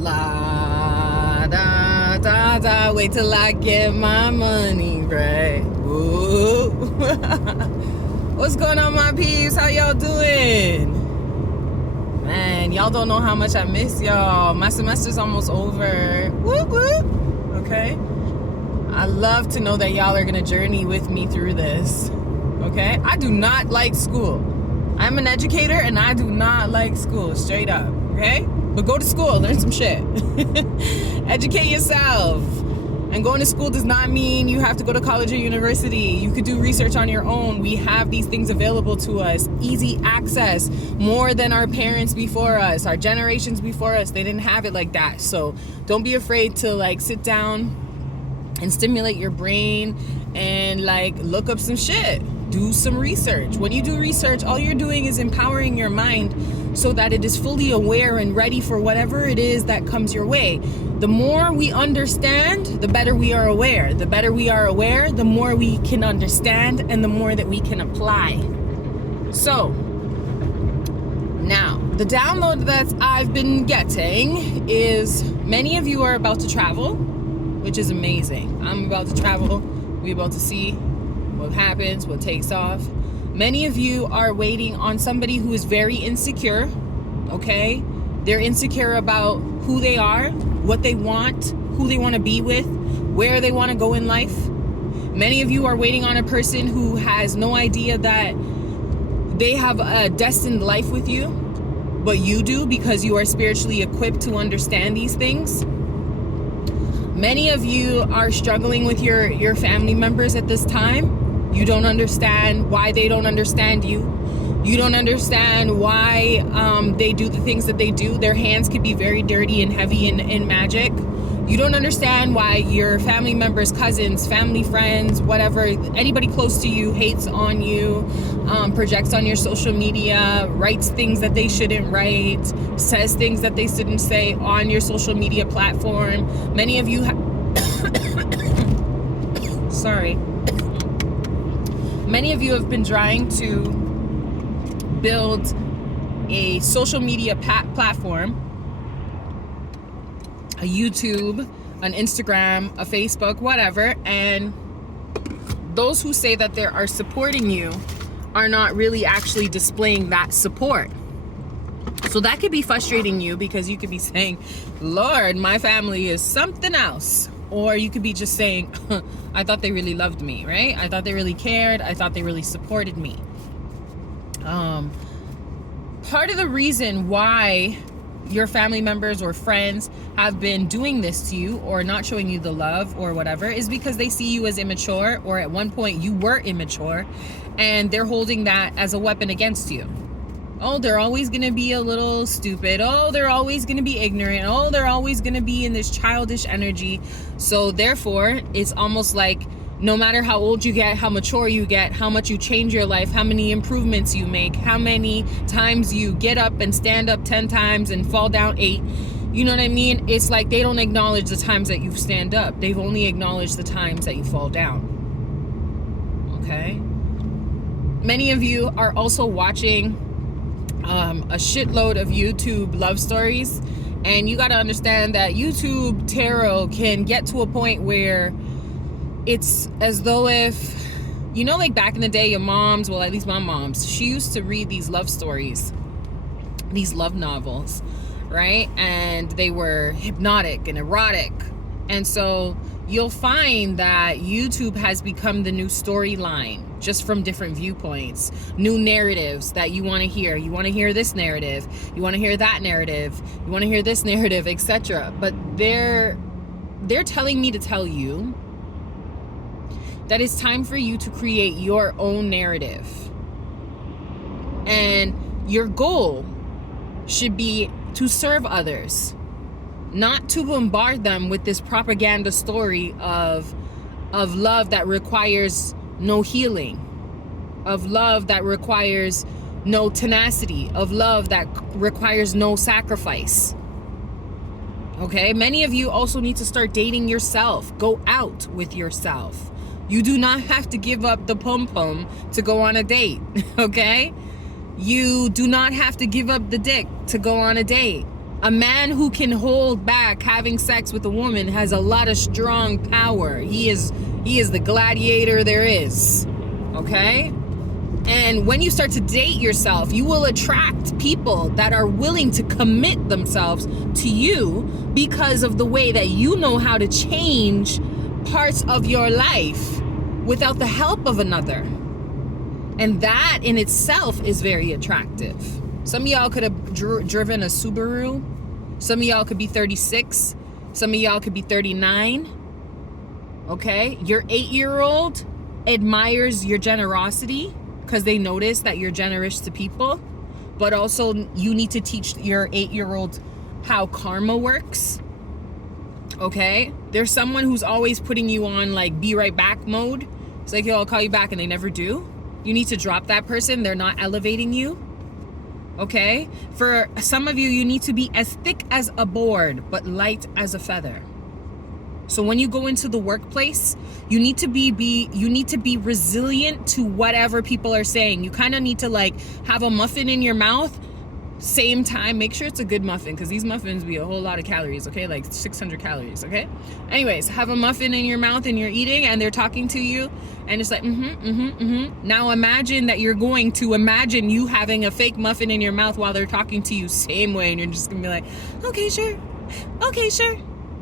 La da da da, wait till I get my money right. Woo. What's going on, my peeps? How y'all doing? Man, y'all don't know how much I miss y'all. My semester's almost over. Woo woo. Okay? I love to know that y'all are gonna journey with me through this. Okay? I do not like school. I'm an educator and I do not like school, straight up. Okay? But go to school, learn some shit. Educate yourself. And going to school does not mean you have to go to college or university. You could do research on your own. We have these things available to us. Easy access, more than our parents before us, our generations before us. They didn't have it like that. So don't be afraid to like sit down and stimulate your brain and like look up some shit. Do some research. When you do research, all you're doing is empowering your mind so that it is fully aware and ready for whatever it is that comes your way. The more we understand, the better we are aware. The better we are aware, the more we can understand and the more that we can apply. So, now, the download that I've been getting is many of you are about to travel, which is amazing. I'm about to travel. We're about to see what happens, what takes off. Many of you are waiting on somebody who is very insecure, okay? They're insecure about who they are, what they want, who they want to be with, where they want to go in life. Many of you are waiting on a person who has no idea that they have a destined life with you, but you do because you are spiritually equipped to understand these things. Many of you are struggling with your family members at this time. You don't understand why they don't understand you. You don't understand why they do the things that they do. Their hands could be very dirty and heavy in magic. You don't understand why your family members, cousins, family, friends, whatever, anybody close to you hates on you, projects on your social media, writes things that they shouldn't write, says things that they shouldn't say on your social media platform. Many of you sorry. Many of you have been trying to build a social media platform, a YouTube, an Instagram, a Facebook, whatever, and those who say that they are supporting you are not really actually displaying that support. So that could be frustrating you because you could be saying, Lord, my family is something else. Or you could be just saying, I thought they really loved me, right? I thought they really cared. I thought they really supported me. Part of the reason why your family members or friends have been doing this to you or not showing you the love or whatever is because they see you as immature, or at one point you were immature, and they're holding that as a weapon against you. Oh, they're always going to be a little stupid. Oh, they're always going to be ignorant. Oh, they're always going to be in this childish energy. So therefore, it's almost like no matter how old you get, how mature you get, how much you change your life, how many improvements you make, how many times you get up and stand up 10 times and fall down 8. You know what I mean? It's like they don't acknowledge the times that you stand up. They've only acknowledged the times that you fall down. Okay? Many of you are also watching a shitload of YouTube love stories, and you got to understand that YouTube tarot can get to a point where it's as though if, you know, like back in the day, your moms, well, at least my mom's, she used to read these love stories, these love novels, right? And they were hypnotic and erotic. And so you'll find that YouTube has become the new storyline, just from different viewpoints, new narratives that you want to hear. You want to hear this narrative, you want to hear that narrative, you want to hear this narrative, etc. But they're telling me to tell you that it's time for you to create your own narrative. And your goal should be to serve others, not to bombard them with this propaganda story of love that requires no healing, of love that requires no tenacity, of love that requires no sacrifice. Okay? Many of you also need to start dating yourself. Go out with yourself. You do not have to give up the pom-pom to go on a date. Okay? You do not have to give up the dick to go on a date. A man who can hold back having sex with a woman has a lot of strong power. He is the gladiator there is. Okay? And when you start to date yourself, you will attract people that are willing to commit themselves to you because of the way that you know how to change parts of your life without the help of another. And that in itself is very attractive. Some of y'all could have driven a Subaru. Some of y'all could be 36. Some of y'all could be 39. Okay? Your 8-year-old admires your generosity because they notice that you're generous to people. But also, you need to teach your 8-year-old how karma works. Okay? There's someone who's always putting you on like be right back mode. It's like, yo, I'll call you back, and they never do. You need to drop that person. They're not elevating you. Okay? For some of you, you need to be as thick as a board, but light as a feather. So when you go into the workplace, you need to be resilient to whatever people are saying. You kind of need to like have a muffin in your mouth. Same time, make sure it's a good muffin, because these muffins be a whole lot of calories, okay? Like 600 calories, okay? Anyways, have a muffin in your mouth and you're eating and they're talking to you and it's like, Now imagine that you're going to imagine you having a fake muffin in your mouth while they're talking to you same way, and you're just gonna be like, okay, sure.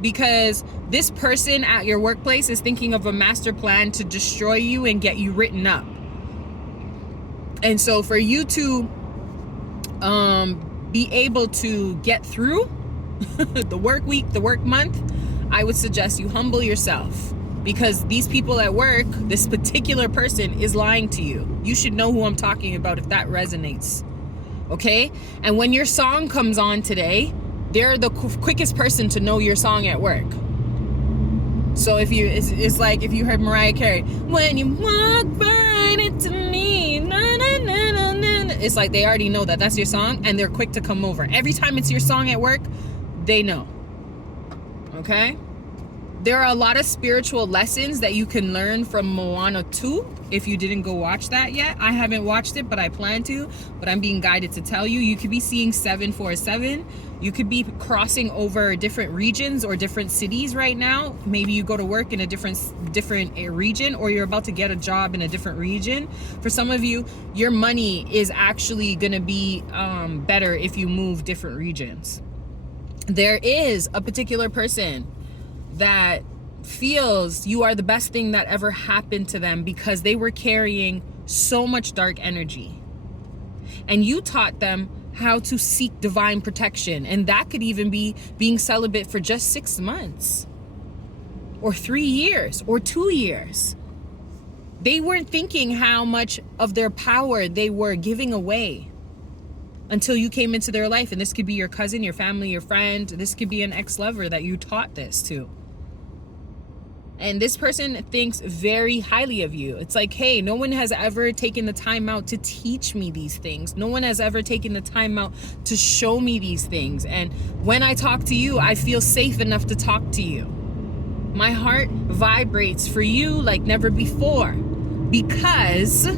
Because this person at your workplace is thinking of a master plan to destroy you and get you written up. And so for you to be able to get through the work week, the work month, I would suggest you humble yourself, because these people at work, this particular person is lying to you. You should know who I'm talking about if that resonates. Okay? And when your song comes on today, they're the quickest person to know your song at work. So if you, it's like if you heard Mariah Carey, when you walk right into me, na na na na na, it's like they already know that that's your song, and they're quick to come over. Every time it's your song at work, they know. Okay? There are a lot of spiritual lessons that you can learn from Moana 2. If you didn't go watch that yet, I haven't watched it, but I plan to. But I'm being guided to tell you, you could be seeing 747. You could be crossing over different regions or different cities right now. Maybe you go to work in a different region, or you're about to get a job in a different region. For some of you, your money is actually going to be better if you move different regions. There is a particular person that feels you are the best thing that ever happened to them because they were carrying so much dark energy. And you taught them how to seek divine protection. And that could even be being celibate for just 6 months or 3 years or 2 years. They weren't thinking how much of their power they were giving away until you came into their life. And this could be your cousin, your family, your friend. This could be an ex-lover that you taught this to. And this person thinks very highly of you. It's like, hey, no one has ever taken the time out to teach me these things. No one has ever taken the time out to show me these things. And when I talk to you, I feel safe enough to talk to you. My heart vibrates for you like never before, because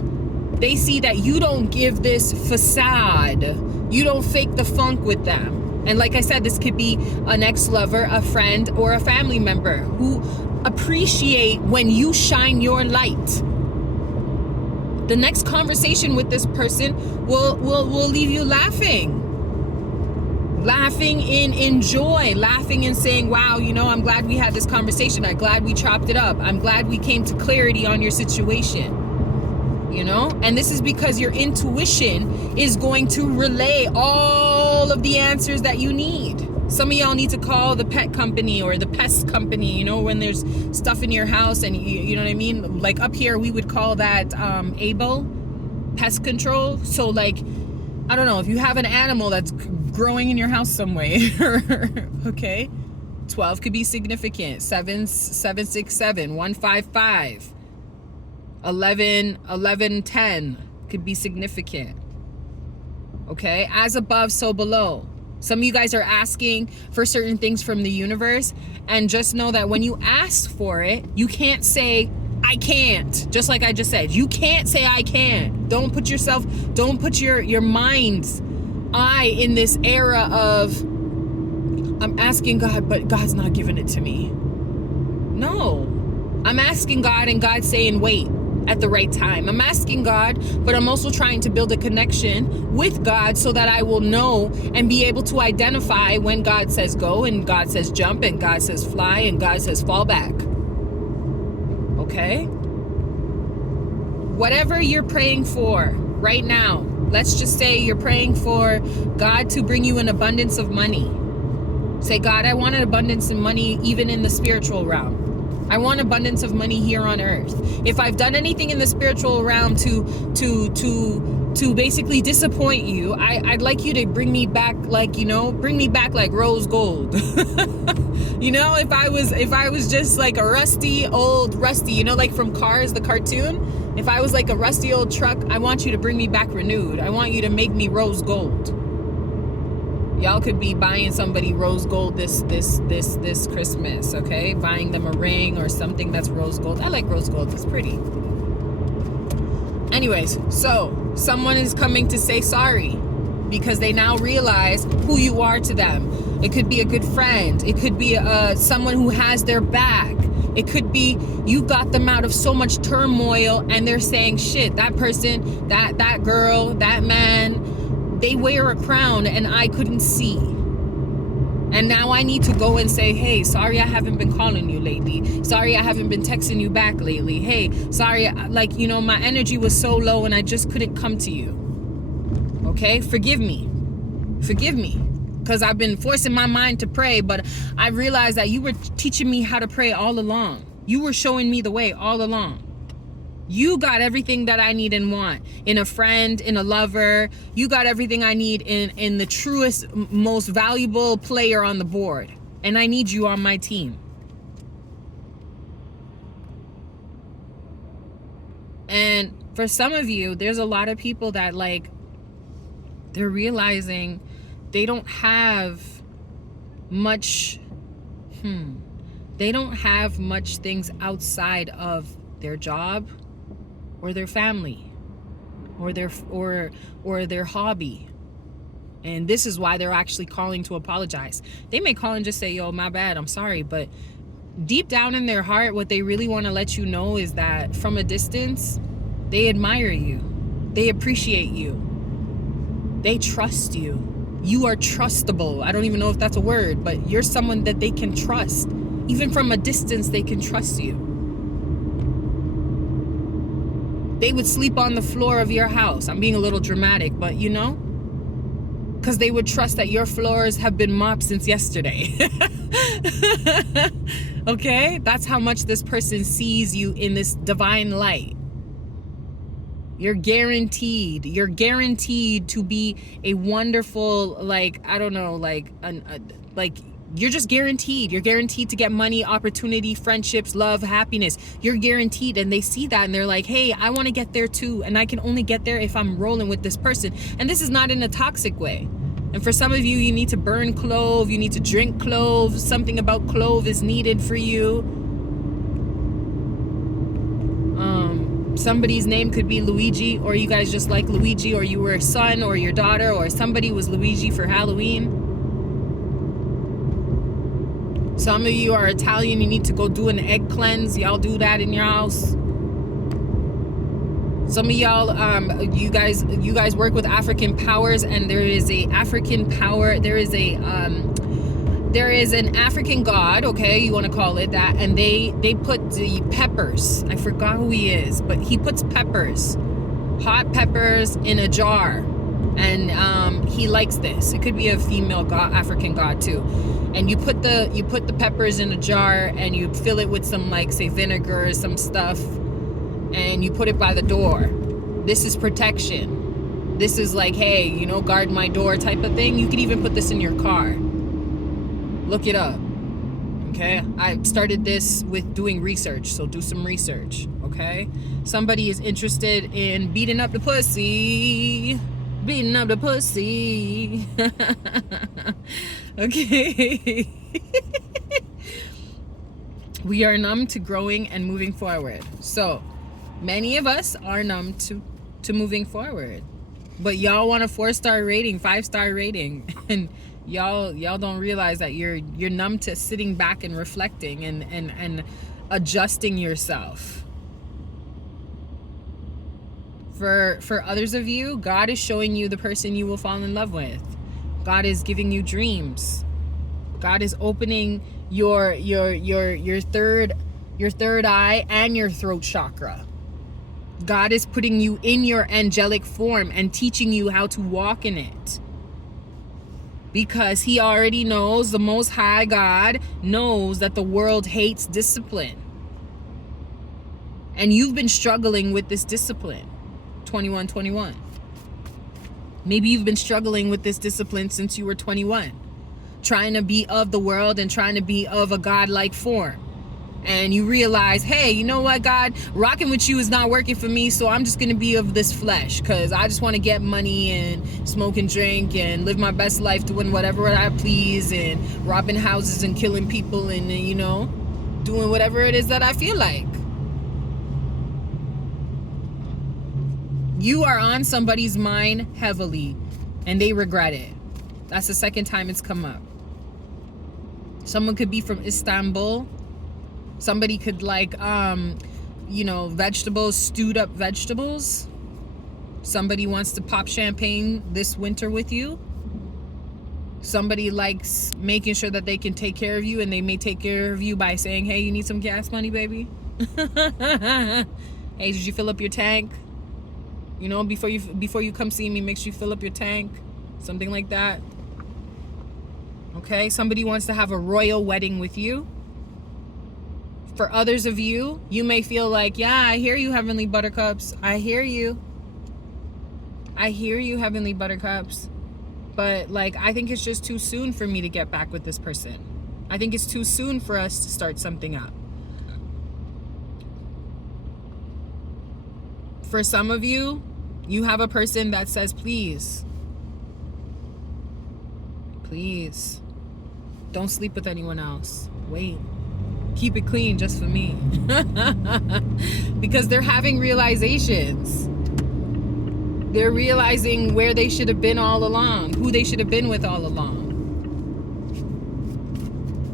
they see that you don't give this facade. You don't fake the funk with them. And like I said, this could be an ex-lover, a friend, or a family member who appreciate when you shine your light. The next conversation with this person will leave you laughing in joy, laughing and saying, wow, you know, I'm glad we had this conversation. I'm glad we chopped it up. I'm glad we came to clarity on your situation. You know, and this is because your intuition is going to relay all of the answers that you need. Some of y'all need to call the pet company or the pest company, you know, when there's stuff in your house, and you know what I mean? Like up here, we would call that ABLE, pest control. So like, I don't know, if you have an animal that's growing in your house somewhere, okay, 12 could be significant, 767, 155. 1110 could be significant. Okay, as above, so below. Some of you guys are asking for certain things from the universe, and just know that when you ask for it, you can't say I can't. Just like I just said, you can't say I can't. Don't put your mind's eye in this era of I'm asking God, but God's not giving it to me. No. I'm asking God and God's saying, wait at the right time. I'm asking God, but I'm also trying to build a connection with God so that I will know and be able to identify when God says go and God says jump and God says fly and God says fall back. Okay? Whatever you're praying for right now, let's just say you're praying for God to bring you an abundance of money. Say, God, I want an abundance of money even in the spiritual realm. I want abundance of money here on earth. If I've done anything in the spiritual realm to basically disappoint you, I'd like you to bring me back like, bring me back like rose gold. If I was just like a rusty, like from Cars, the cartoon, if I was like a rusty old truck, I want you to bring me back renewed. I want you to make me rose gold. Y'all could be buying somebody rose gold this Christmas, okay? Buying them a ring or something that's rose gold. I like rose gold. It's pretty. Anyways, so someone is coming to say sorry because they now realize who you are to them. It could be a good friend. It could be someone who has their back. It could be you got them out of so much turmoil and they're saying, shit, that person, that girl, that man, they wear a crown and I couldn't see. And now I need to go and say, hey, sorry I haven't been calling you lately. Sorry I haven't been texting you back lately. Hey, sorry, my energy was so low and I just couldn't come to you. Okay, forgive me. Forgive me. Because I've been forcing my mind to pray, but I realized that you were teaching me how to pray all along. You were showing me the way all along. You got everything that I need and want in a friend, in a lover. You got everything I need in the truest, most valuable player on the board. And I need you on my team. And for some of you, there's a lot of people that they're realizing they don't have much, they don't have much things outside of their job, or their family, or their hobby. And this is why they're actually calling to apologize. They may call and just say, yo, my bad, I'm sorry. But deep down in their heart, what they really want to let you know is that from a distance, they admire you. They appreciate you. They trust you. You are trustable. I don't even know if that's a word, but you're someone that they can trust. Even from a distance, they can trust you. They would sleep on the floor of your house. I'm being a little dramatic, but because they would trust that your floors have been mopped since yesterday. Okay? That's how much this person sees you in this divine light. You're guaranteed to be a wonderful, you're just guaranteed. You're guaranteed to get money, opportunity, friendships, love, happiness. You're guaranteed. And they see that and they're like, hey, I want to get there too. And I can only get there if I'm rolling with this person. And this is not in a toxic way. And for some of you, you need to burn clove. You need to drink clove. Something about clove is needed for you. Somebody's name could be Luigi, or you guys just like Luigi, or you were a son or your daughter, or somebody was Luigi for Halloween. Some of you are Italian, you need to go do an egg cleanse. Y'all do that in your house. Some of y'all, you guys work with African powers, and there is a African power, there is an African god, okay, you want to call it that, and they put the peppers. I forgot who he is, but he puts peppers, hot peppers in a jar. And he likes this. It could be a female god, African god too. And you put the peppers in a jar and you fill it with some, say, vinegar or some stuff, and you put it by the door. This is protection. This is like, hey, guard my door type of thing. You could even put this in your car. Look it up. Okay? I started this with doing research, so do some research. Okay? Somebody is interested in beating up the pussy. Beating up the pussy. Okay. We are numb to growing and moving forward. So many of us are numb to moving forward. But y'all want a 4-star rating, 5-star rating. And Y'all don't realize that you're numb to sitting back and reflecting and adjusting yourself. For others of you, God is showing you the person you will fall in love with. God is giving you dreams. God is opening your third eye and your throat chakra. God is putting you in your angelic form and teaching you how to walk in it. Because he already knows, the Most High God knows that the world hates discipline. And you've been struggling with this discipline. 21. Maybe you've been struggling with this discipline since you were 21. Trying to be of the world and trying to be of a God-like form. And you realize, hey, you know what, God? Rocking with you is not working for me, so I'm just going to be of this flesh. Because I just want to get money and smoke and drink and live my best life doing whatever I please and robbing houses and killing people and, you know, doing whatever it is that I feel like. You are on somebody's mind heavily and they regret it. That's the second time it's come up. Someone could be from Istanbul. Somebody could like, you know, vegetables, stewed up vegetables. Somebody wants to pop champagne this winter with you. Somebody likes making sure that they can take care of you, and they may take care of you by saying, hey, you need some gas money, baby? Hey, did you fill up your tank? You know, before you come see me, make sure you fill up your tank. Something like that. Okay, somebody wants to have a royal wedding with you. For others of you, you may feel like, yeah, I hear you, Heavenly Buttercups. I hear you. I hear you, Heavenly Buttercups. But, like, I think it's just too soon for me to get back with this person. I think it's too soon for us to start something up. For some of you, you have a person that says, please, don't sleep with anyone else. Wait. Keep it clean just for me. Because they're having realizations. They're realizing where they should have been all along, who they should have been with all along.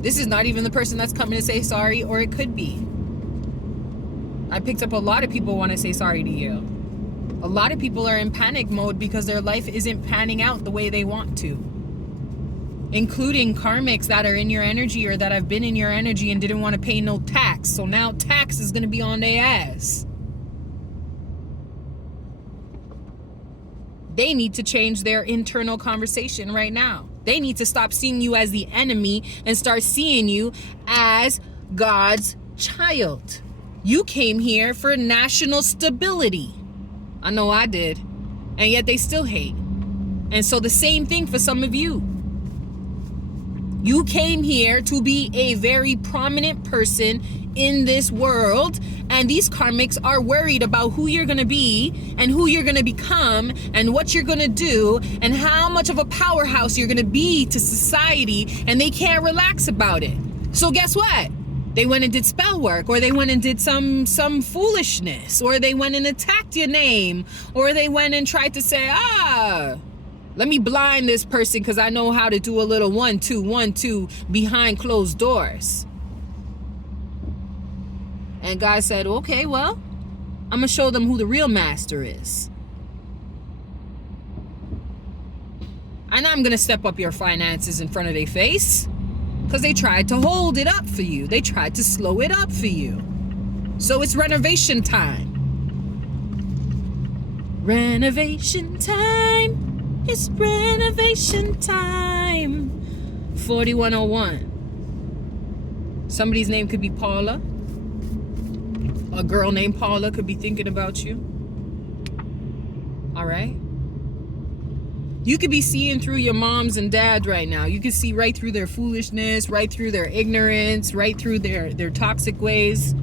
This is not even the person that's coming to say sorry, or it could be. I picked up a lot of people want to say sorry to you. A lot of people are in panic mode because their life isn't panning out the way they want to. Including karmics that are in your energy or that have been in your energy and didn't want to pay no tax. So now tax is going to be on their ass. They need to change their internal conversation right now. They need to stop seeing you as the enemy and start seeing you as God's child. You came here for national stability. I know I did. And yet they still hate. And so the same thing for some of you. You came here to be a very prominent person in this world, and these karmics are worried about who you're going to be and who you're going to become and what you're going to do and how much of a powerhouse you're going to be to society, and they can't relax about it. So guess what? They went and did spell work, or they went and did some foolishness, or they went and attacked your name, or they went and tried to say, let me blind this person because I know how to do a little 1, 2, 1, 2 behind closed doors. And God said, okay, well, I'm going to show them who the real master is. And I'm going to step up your finances in front of their face because they tried to hold it up for you. They tried to slow it up for you. So it's renovation time. Renovation time. It's renovation time. 4101. Somebody's name could be Paula. A girl named Paula could be thinking about you. All right. You could be seeing through your moms and dad right now. You can see right through their foolishness, right through their ignorance, right through their toxic ways.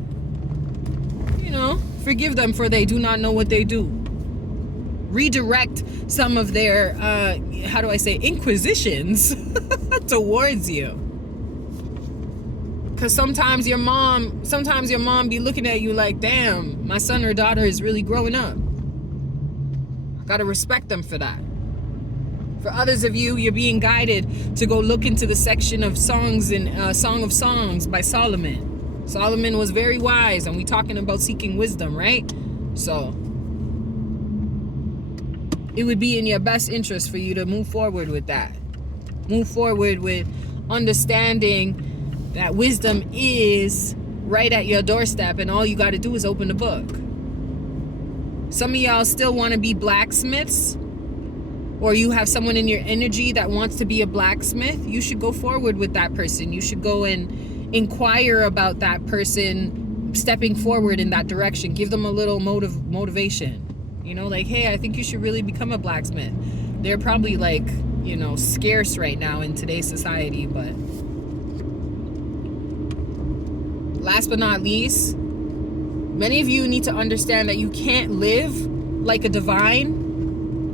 You know, forgive them for they do not know what they do. Redirect some of their, inquisitions towards you. Because sometimes your mom be looking at you like, damn, my son or daughter is really growing up. I gotta respect them for that. For others of you, you're being guided to go look into the section of songs in Song of Songs by Solomon. Solomon was very wise, and we talking about seeking wisdom, right? So it would be in your best interest for you to move forward with that. Move forward with understanding that wisdom is right at your doorstep, and all you got to do is open the book. Some of y'all still want to be blacksmiths, or you have someone in your energy that wants to be a blacksmith. You should go forward with that person. You should go and inquire about that person stepping forward in that direction. Give them a little motivation. You know, like, hey, I think you should really become a blacksmith. They're probably like, you know, scarce right now in today's society. But last but not least, many of you need to understand that you can't live like a divine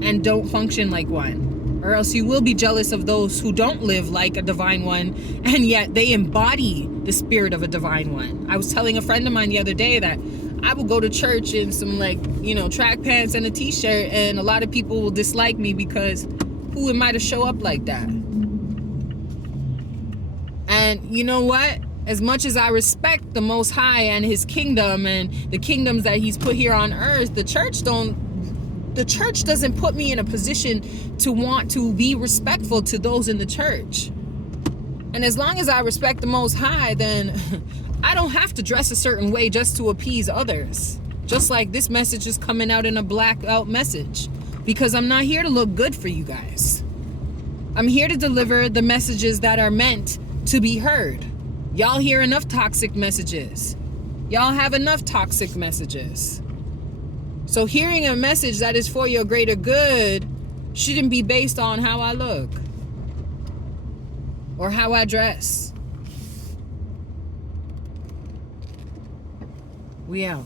and don't function like one, or else you will be jealous of those who don't live like a divine one, and yet they embody the spirit of a divine one. I was telling a friend of mine the other day that I will go to church in some, like, you know, track pants and a t-shirt, and a lot of people will dislike me because who am I to show up like that? And you know what? As much as I respect the Most High and his kingdom and the kingdoms that he's put here on earth, the church doesn't put me in a position to want to be respectful to those in the church. And as long as I respect the Most High, then I don't have to dress a certain way just to appease others. Just like this message is coming out in a blackout message, because I'm not here to look good for you guys. I'm here to deliver the messages that are meant to be heard. Y'all hear enough toxic messages. Y'all have enough toxic messages. So hearing a message that is for your greater good shouldn't be based on how I look or how I dress. We out.